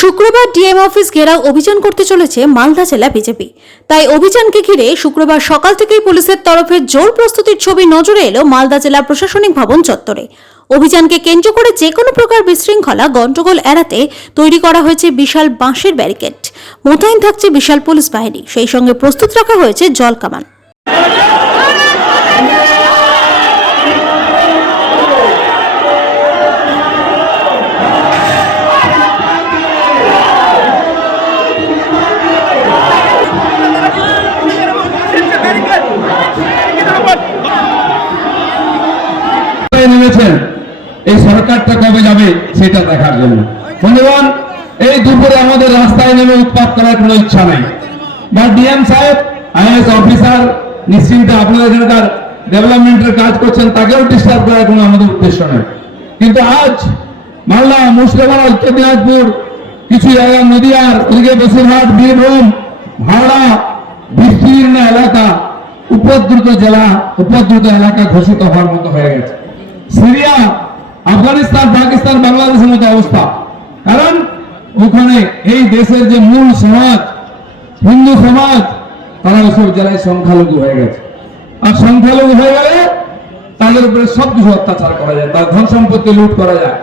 শুক্রবার DM office ঘেরাও অভিযান করতে চলেছে মালদা জেলা বিজেপি। তাই অভিযানকে ঘিরে শুক্রবার সকাল থেকেই পুলিশের তরফে জোর প্রস্তুতির ছবি নজরে এলো মালদা জেলা প্রশাসনিক ভবন চত্বরে। অভিযানকে কেন্দ্র করে যে কোনো প্রকার বিশৃঙ্খলা গন্ডগোল এড়াতে তৈরি করা হয়েছে বিশাল বাঁশের ব্যারিকেড। মোতায়েন থাকছে বিশাল পুলিশ বাহিনী, সেই সঙ্গে প্রস্তুত রাখা হয়েছে জল কামান। এই সরকারটা কবে যাবে সেটা দেখার জন্য। বন্ধুগণ, এই দুপুরে আমাদের রাস্তায় নেমে উৎপাত করার কোনো ইচ্ছা নাই, বা ডিএম সাহেব আইএএস অফিসার নিশ্চিন্তে আপনাদের এখানকার ডেভেলপমেন্টের কাজ করছেন, তাকেও ডিস্টার্ব করার কোনো আমাদের উদ্দেশ্য নয়। কিন্তু আজ মালদা, মুর্শিদাবাদ, উত্তর দিনাজপুর, কিছু জায়গা নদিয়ার ওদিকে বসিরহাট, বীরভূম, হাওড়া, বিস্তীর্ণ এলাকা উপদ্রুত জেলা, উপদ্রুত এলাকা ঘোষিত হওয়ার মতো হয়ে গেছে। সিরিয়া, আফগানিস্তান, পাকিস্তান, বাংলাদেশের মতো অবস্থা। কারণ ওখানে এই দেশের যে মূল সমাজ, হিন্দু সমাজ, তারা ওইসব জেলায় সংখ্যালঘু হয়ে গেছে। আর সংখ্যালঘু হয়ে গেলে তাদের উপরে সবকিছু অত্যাচার করা যায়, তার ধন সম্পত্তি লুট করা যায়,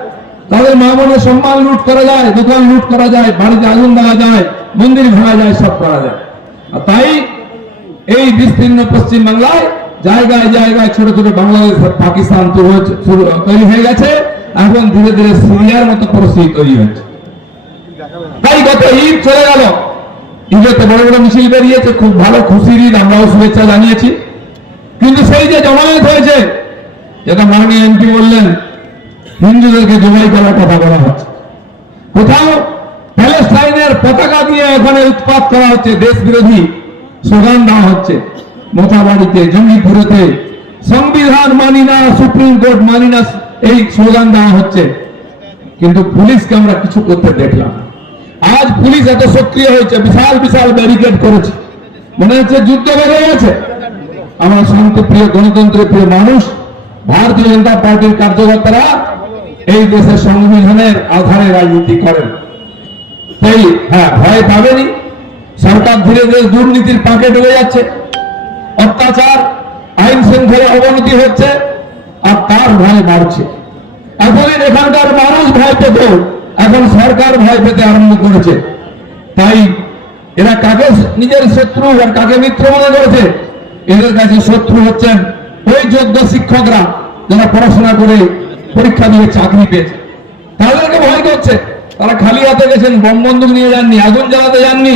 তাদের মা বোনের সম্মান লুট করা যায়, দোকান লুট করা যায়, বাড়িতে আগুন দেওয়া যায়, মন্দির ভাঙা যায়, সব করা যায়। আর তাই এই বিস্তীর্ণ পশ্চিম বাংলায় জায়গায় জায়গায় ছোট ছোট বাংলাদেশ, পাকিস্তান তৈরি হয়ে গেছে। এখন ধীরে ধীরে সিরিয়ার মতো পরিস্থিতি তৈরি হচ্ছে। তাই গত ঈদ চলে গেল, ঈদেতে বড় বড় মিছিল বেরিয়েছে, খুব ভালো, খুশির ঈদ, আমরাও শুভেচ্ছা জানিয়েছি। কিন্তু সেই যে জমায়েত হয়েছে, যেটা মাননীয় এমপি বললেন, হিন্দুদেরকে জবাই করার কথা বলা হচ্ছে। কোথাও প্যালেস্টাইনের পতাকা দিয়ে ওখানে উৎপাত করা হচ্ছে, দেশ বিরোধী স্লোগান দেওয়া হচ্ছে, মোথাবাড়িতে, জঙ্গিপুরেতে সংবিধান মানি না, সুপ্রিম কোর্ট মানি না, এই স্লোগান দেওয়া হচ্ছে। কিন্তু পুলিশকে আমরা কিছু করতে দেখলাম। আজ পুলিশ এত সক্রিয় হয়েছে, বিশাল বিশাল ব্যারিকেড করেছে, মনে হচ্ছে যুদ্ধ বেড়ে গেছে। আমরা শান্তিপ্রিয়, গণতন্ত্র প্রিয় মানুষ, ভারতীয় জনতা পার্টির কার্যকর্তারা এই দেশের সংবিধানের আধারে রাজনীতি করেন। তাই হ্যাঁ, ভয় পাবেনি। সরকার ধীরে ধীরে দুর্নীতির পাকে ডুবে যাচ্ছে, অত্যাচার, আইন শৃঙ্খলা অবনতি হচ্ছে, আর তার ভয় বাড়ছে। এতদিন এখানকার মানুষ ভয় পেত, এখন সরকার ভয় পেতে আরম্ভ করেছে। তাই এরা কাকে নিজের শত্রু আর কাকে মিত্র মনে করেছে, এদের কাছে শত্রু হচ্ছেন ওই যোগ্য শিক্ষকরা যারা পড়াশোনা করে পরীক্ষা দিয়ে চাকরি পেয়েছে, তাদেরকে ভয় করছে। তারা খালি হাতে গেছেন, বোম বন্দুক নিয়ে যাননি, আগুন জ্বালাতে যাননি,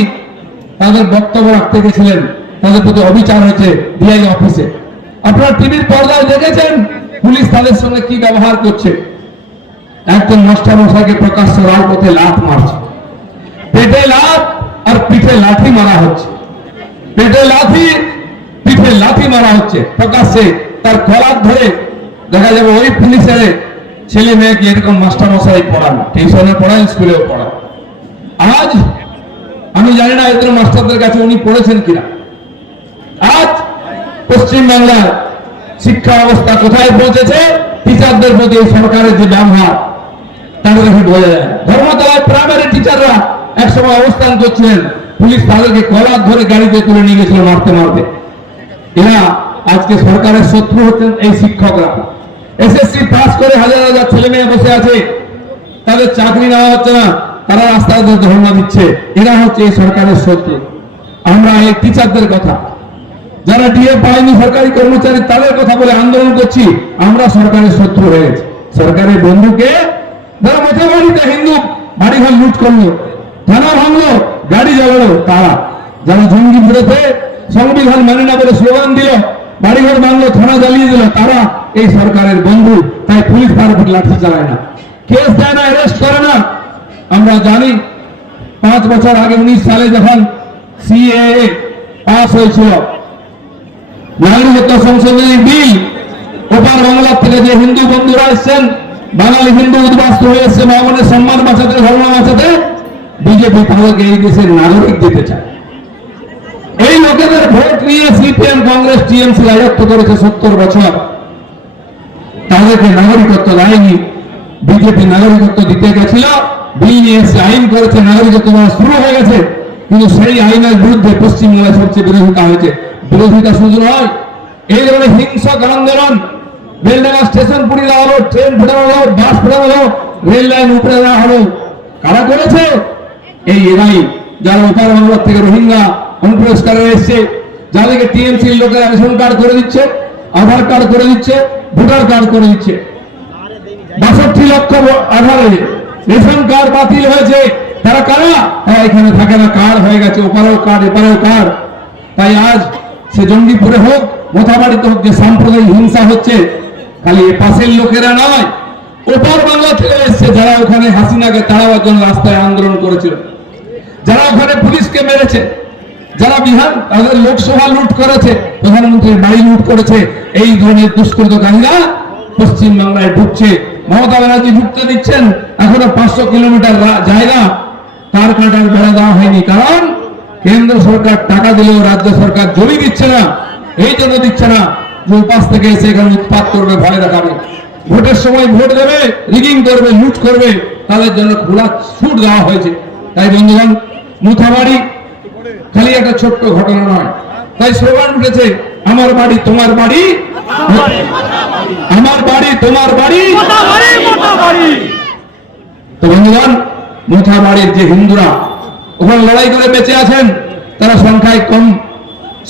তাদের বক্তব্য রাখতে গেছিলেন, তাদের প্রতি অবিচার হয়েছে ডিআই অফিসে। আপনারা টিভির পর্দায় দেখেছেন পুলিশ তাদের সঙ্গে কি ব্যবহার করছে। একজন মাস্টারমশাইকে প্রকাশ্য রাজপথে লাথ মারছে, পেটে লাথ আর পিঠে লাঠি মারা হচ্ছে, পেটে লাথি, পিঠে লাথি মারা হচ্ছে প্রকাশ্যে। তার কলার ধরে দেখা যাবে ওই পুলিশের ছেলে মেয়েকে এরকম মাস্টারমশাই পড়ান, টিউশনে পড়ান, স্কুলেও পড়ান। আজ আমি জানি না এদের মাস্টারদের কাছে উনি পড়েছেন কিনা। আজ পশ্চিম বাংলার শিক্ষা অবস্থা কোথায় পৌঁছেছে, টিচারদের প্রতি সরকারের যে ব্যবহার তাদের কাছে বোঝা যায়। ধর্মতলায় প্রাইমারি টিচাররা একসময় অবস্থান করছিলেন, পুলিশ তাদেরকে কলার ধরে গাড়িতে তুলে নিয়ে গেছিল মারতে মারতে। এরা আজকে সরকারের শত্রু হচ্ছেন এই শিক্ষকরা। এসএসসি পাস করে হাজার হাজার ছেলে মেয়ে বসে আছে, তাদের চাকরি নেওয়া হচ্ছে না, তারা রাস্তায় ধর্ণা দিচ্ছে। এরা হচ্ছে এই সরকারের শত্রু। আমরা এই টিচারদের কথা, যারা ডিএ পায়নি সরকারি কর্মচারী, তাদের কথা বলে আন্দোলন করছি। আমরা সরকারের শত্রু হয়ে গেছি। সরকারের বন্ধুকে যারা মোথাবাড়িতে হিন্দু বাড়িঘর লুট করলো, থানা ভাঙলো, গাড়ি জ্বালালো, তারা যারা জঙ্গিপুরেতে সংবিধান মানে না বলে স্লোগান দিল, বাড়িঘর ভাঙলো, থানা জ্বালিয়ে দিল, তারা এই সরকারের বন্ধু। তাই পুলিশ তার উপর লাঠি চালায় না, কেস দেয় না, অ্যারেস্ট করে না। আমরা জানি 5 বছর আগে 19 সালে যখন সিএএ পাস হয়েছিল, নাগরিকত্ব সংশোধনী বিল, বাংলার থেকে যে হিন্দু বন্ধুরা এসছেন, বাঙালি হিন্দু উদ্বাস্ত হয়ে এসছে ভগবানের সম্মান বাঁচাতে, ধর্ম বাঁচাতে, বিজেপি তাদেরকে এই দেশের নাগরিক দিতে চায়। এই লোকেদের ভোট নিয়ে সিপিএম, কংগ্রেস, টিএমসি রাজত্ব করেছে 70 বছর, তাদেরকে নাগরিকত্ব দেয়নি। বিজেপি নাগরিকত্ব দিতে গেছিল, বিল নিয়ে এসে আইন করেছে, নাগরিকত্ব দেওয়া শুরু হয়ে গেছে, কিন্তু সেই আইনের বিরুদ্ধে পশ্চিমবঙ্গে সবচেয়ে বিরোধিতা হয়েছে। বিরোধিতা শুধু নয়, এই ধরনের হিংসক আন্দোলন, বেলডাঙ্গা স্টেশন পুড়িয়ে দেওয়া হলো, ট্রেন ফেরানো হলো, বাস ফেরানো হলো, রেল লাইন উপরে দেওয়া হলো, কারা করেছে? এই এরাই, যারা ওপার বাংলার থেকে রোহিঙ্গা অনুপ্রবেশকারী এসছে, যাদেরকে টিএমসির লোকেরা রেশন কার্ড করে দিচ্ছে, আধার কার্ড করে দিচ্ছে, ভোটার কার্ড করে দিচ্ছে। 62 লক্ষ আধারে রেশন কার্ড বাতিল হয়েছে। তারা কারা? তারা এখানে থাকে না, কার্ড হয়ে গেছে, ওপারেও কার্ড এপারেও কার্ড। তাই আজ সে জঙ্গিপুরে হোক, মোথাবাড়িতে হোক, যে সাম্প্রদায়িক হিংসা হচ্ছে, খালি এ পাশের লোকেরা নয়, ওপার বাংলা থেকে এসছে, যারা ওখানে হাসিনাকে তাড়াবার জন্য রাস্তায় আন্দোলন করেছিল, যারা ওখানে পুলিশকে মেরেছে, যারা বিহার তাদের লোকসভা লুট করেছে, প্রধানমন্ত্রীর বাড়ি লুট করেছে, এই ধরনের দুষ্কৃতকারীরা পশ্চিম বাংলায় ঢুকছে। মমতা ব্যানার্জি ঢুকতে দিচ্ছেন, এখনো 500 কিলোমিটার জায়গা তার কাটার বেড়া দেওয়া হয়নি, কারণ কেন্দ্র সরকার টাকা দিলেও রাজ্য সরকার জমি দিচ্ছে না। এই জন্য দিচ্ছে না যে উপাস থেকে এসে এখানে উৎপাত করবে, ভয় দেখাবে, ভোটের সময় ভোট দেবে, রিগিং করবে, লুট করবে, তাদের জন্য খোলা ছুট দেওয়া হয়েছে। তাই বন্ধুগণ, মুথাবাড়ি খালি একটা ছোট্ট ঘটনা নয়, তাই স্লোগান উঠেছে, আমার বাড়ি তোমার বাড়ি, আমার বাড়ি তোমার বাড়ি। তো বন্ধুগণ, মুথাবাড়ির যে হিন্দুরা ওখানে লড়াই করে বেঁচে আছেন, তারা সংখ্যায় কম,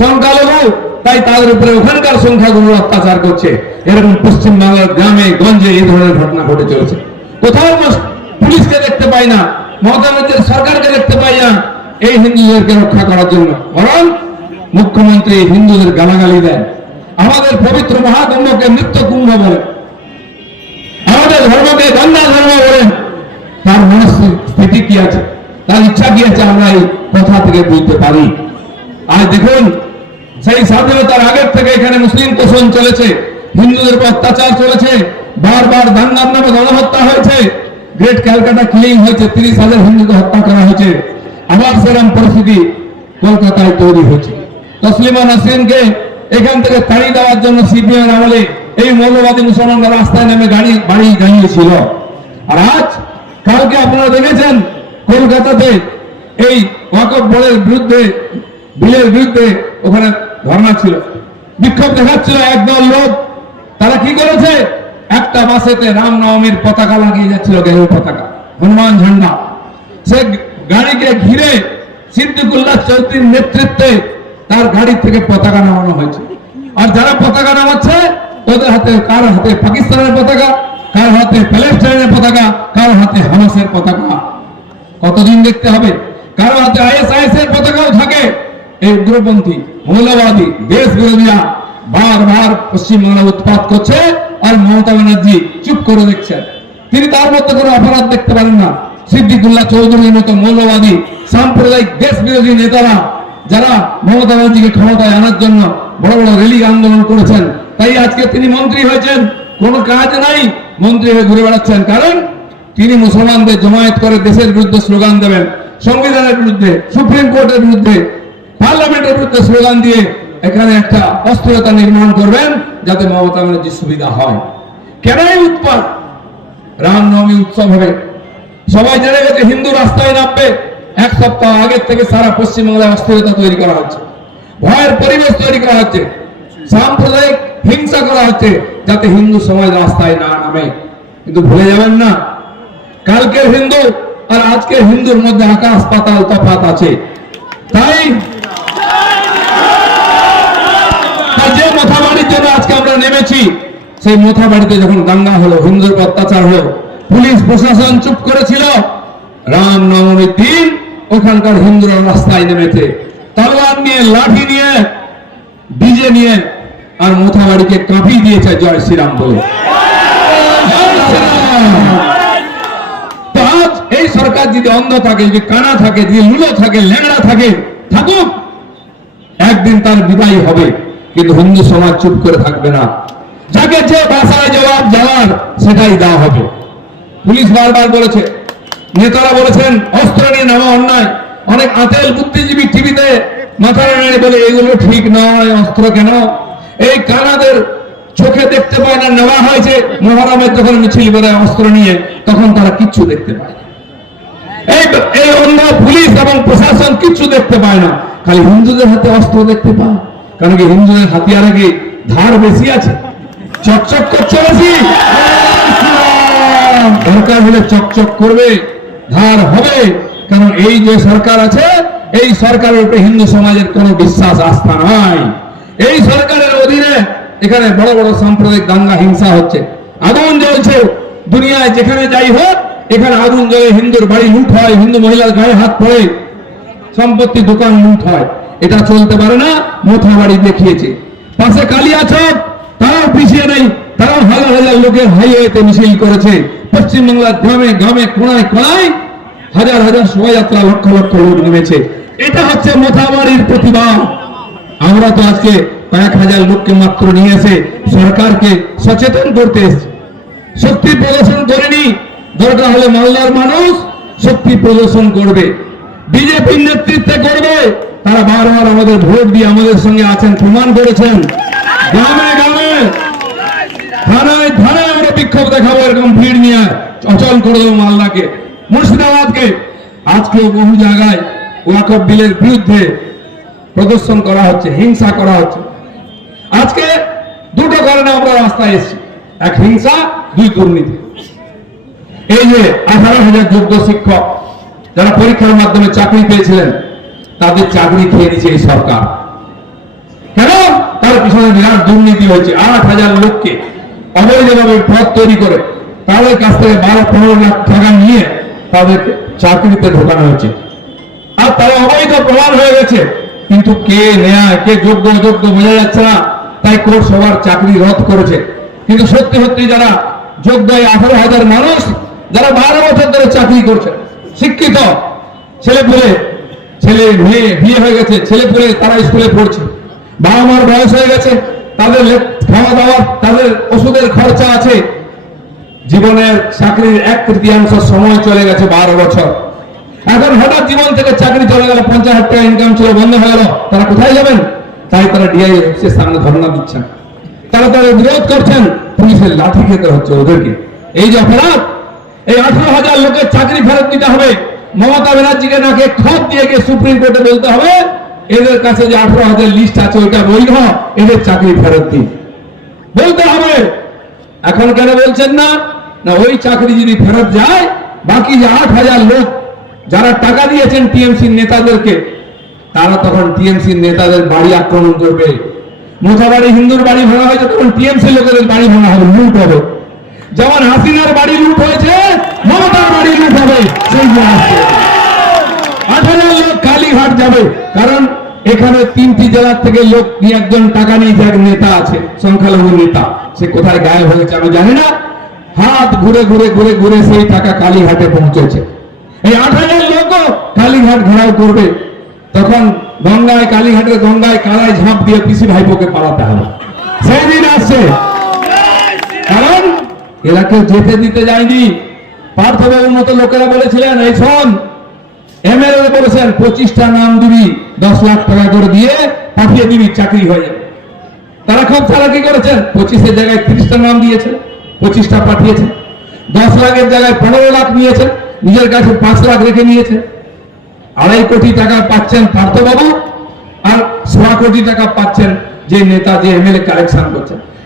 সংখ্যালঘু, তাই তাদের উপরে ওখানকার সংখ্যাগুলো অত্যাচার করছে। এরকম পশ্চিম বাংলার গ্রামে গঞ্জে এই ধরনের ঘটনা ঘটে চলেছে। কোথাও পুলিশকে দেখতে পাই না, মমতা ব্যানার্জির সরকারকে দেখতে পাই না এই হিন্দুদেরকে রক্ষা করার জন্য, বরং মুখ্যমন্ত্রী হিন্দুদের গালাগালি দেন, আমাদের পবিত্র মহাকুম্ভকে মৃত্যু কুম্ভ বলে, আমাদের ধর্মকে গঙ্গা ধর্ম বলেন। তার মানসিক স্থিতি কি আছে, তার ইচ্ছা কি আছে, আমরা এই কথা থেকে বুঝতে পারি। আজ দেখুন, সেই স্বাধীনতার আগের থেকে এখানে মুসলিম তোষণ চলেছে, হিন্দুদের উপর অত্যাচার চলেছে, বারবার দাঙ্গার নামে গণহত্যা হয়েছে, গ্রেট ক্যালকাটা কিলিং হয়েছে, 30,000 হিন্দুকে হত্যা করা হয়েছে। আবার সেরকম পরিস্থিতি কলকাতায় তৈরি হয়েছে। তসলিমা নাসরিনকে এখান থেকে তাড়িয়ে দেওয়ার জন্য সিপিএম আমলে এই মৌলবাদী মুসলমানরা রাস্তায় নেমে বাড়ি দাঁড়িয়েছিল। আর আজ কালকে আপনারা দেখেছেন কলকাতাতে এই ওয়াকফ বোর্ডের বিরুদ্ধে, বিলের বিরুদ্ধে ওখানে ধর্ণা ছিল, বিক্ষোভ দেখাচ্ছিল একদল লোক। তারা কি করেছে? একটা বাসেতে রামনবমীর পতাকা লাগিয়ে যাচ্ছিল, গেরুয়া পতাকা, হনুমান ঝান্ডা। সে গাড়িকে ঘিরে সিদ্দিকুল্লাহ চৌধুরীর নেতৃত্বে তার গাড়ি থেকে পতাকা নামানো হয়েছে। আর যারা পতাকা নামাচ্ছে ওদের হাতে, কার হাতে পাকিস্তানের পতাকা, কার হাতে প্যালেস্টাইনের পতাকা, কার হাতে হামাসের পতাকা। কতদিন দেখতে হবে? কারো হাতে আইএসআইএস এর পতাকাও থাকে। এই উগ্রপন্থী মৌলবাদী দেশ বিরোধীরা বারবার পশ্চিমবাংলা উৎপাত করছে, আর মমতা ব্যানার্জি চুপ করে দেখছেন। তিনি তার মধ্যে কোনো অপরাধ দেখতে পারেন না। সিদ্দিকুল্লাহ চৌধুরীর মতো মৌলবাদী সাম্প্রদায়িক দেশ বিরোধী নেতারা, যারা মমতা ব্যানার্জিকে ক্ষমতায় আনার জন্য বড় বড় রেলি আন্দোলন করেছেন, তাই আজকে তিনি মন্ত্রী হয়েছেন, কোনো কাজ নাই, মন্ত্রী হয়ে ঘুরে বেড়াচ্ছেন। কারণ তিনি মুসলমানদের জমায়েত করে দেশের বিরুদ্ধে স্লোগান দেবেন, সংবিধানের বিরুদ্ধে, সুপ্রিম কোর্টের বিরুদ্ধে, পার্লামেন্টের বিরুদ্ধে স্লোগান দিয়ে এখানে একটা অস্থিরতা নির্মাণ করবেন, যাতে মমতা ব্যানার্জির সুবিধা হয়। কেন এই উৎপাত? রামনবমী উৎসব হবে, সবাই জেনে গেছে হিন্দু রাস্তায় নামবে। এক সপ্তাহ আগের থেকে সারা পশ্চিমবাংলায় অস্থিরতা তৈরি করা হচ্ছে, ভয়ের পরিবেশ তৈরি করা হচ্ছে, সাম্প্রদায়িক হিংসা করা হচ্ছে, যাতে হিন্দু সমাজ রাস্তায় না নামে। কিন্তু ভুলে যাবেন না, কালকের হিন্দু আর আজকের হিন্দুর মধ্যে আকাশ পাতাল তফাৎ আছে। তাই যে মোথাবাড়ির জন্য আজকে আমরা নেমেছি, সেই মোথাবাড়িতে যখন দাঙ্গা হলো, হিন্দুর অত্যাচার হলো, পুলিশ প্রশাসন চুপ করেছিল। রামনবমীর দিন ওখানকার হিন্দুরা রাস্তায় নেমেছে, তলোয়ার নিয়ে, লাঠি নিয়ে, ডিজে নিয়ে, আর মোথাবাড়িকে কাঁপিয়ে দিয়েছে জয় শ্রীরাম বলে। আজ এই সরকার যদি অন্ধ থাকে, যদি কানা থাকে, যদি লুলো থাকে, ল্যাংড়া থাকে, থাকুক, একদিন তার বিদায় হবে, কিন্তু হিন্দু সমাজ চুপ করে থাকবে না। যাকে যে ভাষায় জবাব দেওয়ার সেটাই দেওয়া হবে। পুলিশ বারবার বলেছে, নেতারা বলেছেন অস্ত্র নিয়ে নামা অন্যায়। অনেক আতেল বুদ্ধিজীবী টিভিতে মাথা নাড়ে বলে এগুলো ঠিক নয়, অস্ত্র কেন? এই কানাদের চোখে দেখতে পায় না, নেওয়া হয়েছে মোহরমের যখন মিছিল বেরোয় অস্ত্র নিয়ে, তখন তারা কিচ্ছু দেখতে পায় না। এই অন্য পুলিশ এবং প্রশাসন কিচ্ছু দেখতে পায় না, খালি হিন্দুদের হাতে অস্ত্র দেখতে পায়। কারণ কি হিন্দুদের হাতিয়ারে কি ধার বেশি আছে, চকচক করছে বেশি? দরকার হলে চকচক করবে, ধার হবে। কারণ এই যে সরকার আছে, এই সরকারের উপরে হিন্দু সমাজের কোনো বিশ্বাস আস্থা নাই। এই সরকারের অধীনে এখানে বড় বড় সাম্প্রদায়িক দাঙ্গা হিংসা হচ্ছে, আগুন জ্বলছে। দুনিয়ায় যেখানে যাই হোক, এখানে আগুন জ্বলে, হিন্দুর বাড়ি লুট হয়, হিন্দু মহিলার গায়ে হাত পড়ে, সম্পত্তি দোকান লুট হয়। এটা চলতে পারে না। মোথাবাড়ি দেখিয়েছে, পাশে কালিয়াচক, তারাও পিছিয়ে নেই, তারাও হাজার হাজার লোকের হাইওয়েতে মিছিল করেছে। পশ্চিমবাংলার গ্রামে গ্রামে কোনায় কোনায় হাজার হাজার শোভাযাত্রা, লক্ষ লক্ষ লোক নেমেছে। এটা হচ্ছে মোথাবাড়ির প্রতিবাদ। আমরা তো আজকে কয়েক হাজার লোককে মাত্র নিয়ে এসে সরকারকে সচেতন করতে এসেছি। শক্তি প্রদর্শন করেনি, দরকার হলে মালদার মানুষ শক্তি প্রদর্শন করবে, বিজেপির নেতৃত্বে করবে। তারা বারবার আমাদের ভোট দিয়ে আমাদের সঙ্গে আছেন, প্রমাণ করেছেন। গ্রামে গ্রামে থানায় থানায় আমরা বিক্ষোভ দেখাবো, এরকম ভিড় নিয়ে অচল করে দেবো মালদাকে, মুর্শিদাবাদকে। আজকেও বহু জায়গায় ওয়াকফ বিলের বিরুদ্ধে প্রদর্শন করা হচ্ছে, হিংসা করা হচ্ছে। আজকে দুটো কারণে আমরা রাস্তায় এসেছি, এক হিংসা, দুই দুর্নীতি। এই যে 18,000 যোগ্য শিক্ষক যারা পরীক্ষার মাধ্যমে চাকরি পেয়েছিলেন, তাদের চাকরি খেয়ে নিচ্ছে এই সরকার। কেন? তার পিছনে বিরাট দুর্নীতি হয়েছে। 8,000 লোককে অবৈধভাবে পদ তৈরি করে তাদের কাছ থেকে 12-15 লাখ টাকা নিয়ে তাদেরকে চাকরিতে ঢোকানো হচ্ছে। আর তারা অবৈধ প্রমাণ হয়ে গেছে, কিন্তু কে ন্যায়, কে যোগ্য অযোগ্য বোঝা যাচ্ছে না। তাই কোর্ট সবার চাকরি রদ করেছে। কিন্তু সত্যি সত্যি যারা যোগ্য, 18,000 মানুষ যারা 12 বছর ধরে চাকরি করছে, শিক্ষিত ছেলে মেয়ে বিয়ে হয়ে গেছে, ছেলে পুলে তারা স্কুলে পড়ছে, বাবা মার বয়স হয়ে গেছে, তাদের খাওয়া দাওয়া, তাদের ওষুধের খরচা আছে। জীবনের চাকরির 1/3 সময় চলে গেছে, 12 বছর। এখন হঠাৎ জীবন থেকে চাকরি চলে গেল, 50,000 টাকা ইনকাম ছিল, বন্ধ হয়ে গেল। তারা কোথায় যাবেন? তাই তারা ডিআই অফিসের সামনে ধর্ণা দিচ্ছেন, তারা তাদের বিরোধ করছেন। পুলিশের লাঠি খেতে হচ্ছে ওদেরকে। এই যে অপরাধ, এই 18,000 লোকের চাকরি ফেরত দিতে হবে। মমতা ব্যানার্জিকে নাকি খত দিয়ে গিয়ে সুপ্রিম কোর্টে বলতে হবে, এদের কাছে যে 18,000 লিস্ট আছে ওইটা বৈধ, এদের চাকরি ফেরত দিন, বলতে হবে। এখন কেন বলছেন না? না, ওই চাকরি যদি ফেরত যায়, বাকি যে 8,000 লোক যারা টাকা দিয়েছেন টিএমসির নেতাদেরকে, তারা তখন টিএমসির নেতাদের বাড়ি আক্রমণ করবে। মোথাবাড়ি হিন্দুর বাড়ি ভাঙা হয়েছে, তখন টিএমসি লোকেদের বাড়ি ভাঙা হবে, লুট হবে। যেমন হাসিনার বাড়ি লুট হয়েছে, মমতার বাড়ি লুট হবে। সেই 18 লোক কালীঘাট যাবে, কারণ এখানে 3টি জেলার থেকে লোক নিয়ে একজন টাকা নিয়েছে, এক নেতা আছে সংখ্যালঘু নেতা, সে কোথায় গায়েব হয়েছে আমি জানি না। হাত ঘুরে ঘুরে ঘুরে ঘুরে সেই টাকা কালীঘাটে পৌঁছেছে। এই 18,000 লোক কালীঘাট ঘেরাও করবে, তখন গঙ্গায়, কালীঘাটের গঙ্গায় কারায় ঝাঁপ দিয়ে পিসি ভাইপোকে পালাতে হবে। সেই দিন আসছে, কারণ এরা কেউ যেতে দিতে যায়নি। পার্থবাবুর মতো লোকেরা বলেছিলেন, এই শোন, এমএলএ বলেছেন 25টা নাম দিবি, 10 লাখ টাকা করে দিয়ে পাঠিয়ে দিবি, চাকরি হয়ে যাবে। তারা খুব চালাকি করেছেন, 25-এর জায়গায় 30টা নাম দিয়েছেন, 25টা পাঠিয়েছেন। 10 লাখের জায়গায় 15 লাখ নিয়েছেন, নিজের কাছে 5 লাখ রেখে নিয়েছেন। 2.5 কোটি টাকা পাচ্ছেন পার্থবাবু, আর 1.25 কোটি টাকা পাচ্ছেন যে নেতা, যে এমএলএ কালেকশন করছেন।